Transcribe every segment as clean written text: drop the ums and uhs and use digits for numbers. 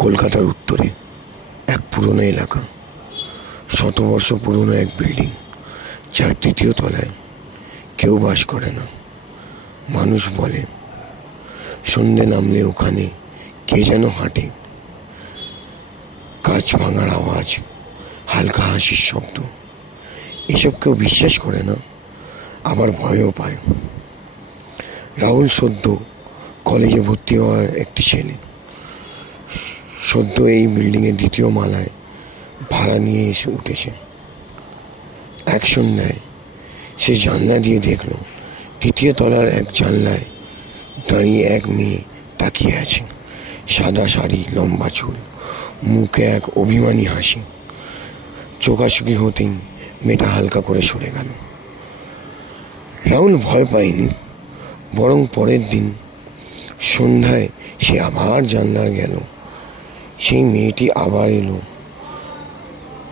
কলকাতার উত্তরে এক পুরনো এলাকা, শতবর্ষ পুরনো এক বিল্ডিং, যার তৃতীয় তলায় কেউ বাস করে না। মানুষ বলে সন্ধে নামলে ওখানে কে যেন হাঁটে। কাঁচ ভাঙার আওয়াজ, হালকা হাসির শব্দ, এসব কেউ বিশ্বাস করে না, আবার ভয়ও পায়। রাহুল সদ্য কলেজে ভর্তি হওয়ার একটি ছেলে। সদ্য এই বিল্ডিংয়ের দ্বিতীয় মালায় ভাড়া নিয়ে এসে উঠেছে। এক সন্ধ্যায় সে জানলা দিয়ে দেখল তৃতীয় তলার এক জানলায় দাঁড়িয়ে এক মেয়ে তাকিয়ে আছে। সাদা শাড়ি, লম্বা চুল, মুখে এক অভিমানী হাসি। চোখাচোখি হতেই মেয়েটা হালকা করে সরে গেল। রাহুল ভয় পায়নি, বরং পরের দিন সন্ধ্যায় সে আবার জানলার গেল। সেই মেয়েটি আবার এলো,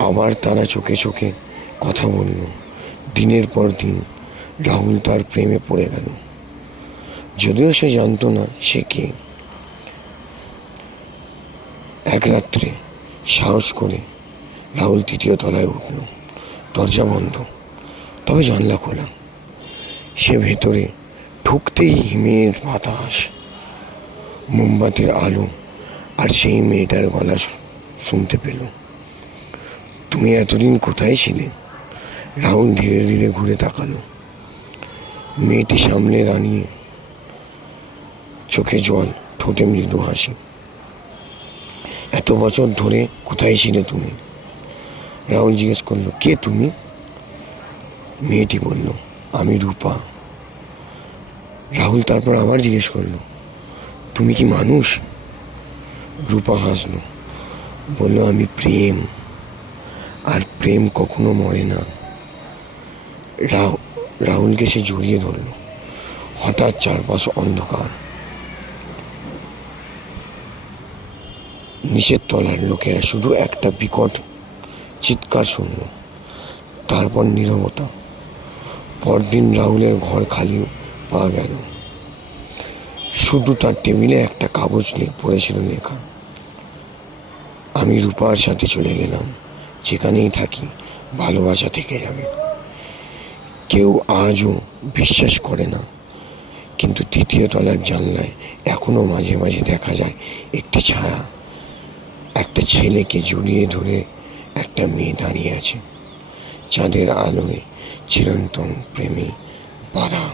আবার তারা চোখে চোখে কথা বলল। দিনের পর দিন রাহুল তার প্রেমে পড়ে গেল, যদিও সে জানতো না সে কে। এক রাত্রে সাহস করে রাহুল তৃতীয় তলায় উঠল। দরজা বন্ধ, তবে জানলা খোলা। সে ভেতরে ঢুকতেই হিমের বাতাস, মোমবাতির আলো আর সেই মেয়েটার গলা শুনতে পেল। তুমি এতদিন কোথায় ছিলে? রাহুল ধীরে ধীরে ঘুরে তাকালো। মেয়েটি সামনে দাঁড়িয়ে, চোখে জল, ঠোঁটে মৃদু হাসি। এত বছর ধরে কোথায় ছিলে তুমি? রাহুল জিজ্ঞেস করলো, কে তুমি? মেয়েটি বলল, আমি রূপা। রাহুল তারপর আবার জিজ্ঞেস করলো, তুমি কি মানুষ? রূপা হাসলো, বলল, আমি প্রেম, আর প্রেম কখনো মরে না। রাহুলকে সে জড়িয়ে ধরল। হঠাৎ চারপাশ অন্ধকার। নিচের তলার লোকেরা শুধু একটা বিকট চিৎকার শুনল, তারপর নীরবতা। পরদিন রাহুলের ঘর খালি পাওয়া গেল। শুধু তার টেবিলে একটা কাগজ পড়েছিল লেখা, আমি রূপার সাথে চলে গেলাম, যেখানেই থাকি ভালোবাসা থেকে যাবে। কেউ আজও বিশ্বাস করে না, কিন্তু তৃতীয় তলার জানলায় এখনো মাঝে মাঝে দেখা যায় একটি ছায়া। একটা ছেলেকে জড়িয়ে ধরে একটা মেয়ে দাঁড়িয়ে আছে, চাঁদের আলোয় চিরন্তন প্রেমে বাঁধা।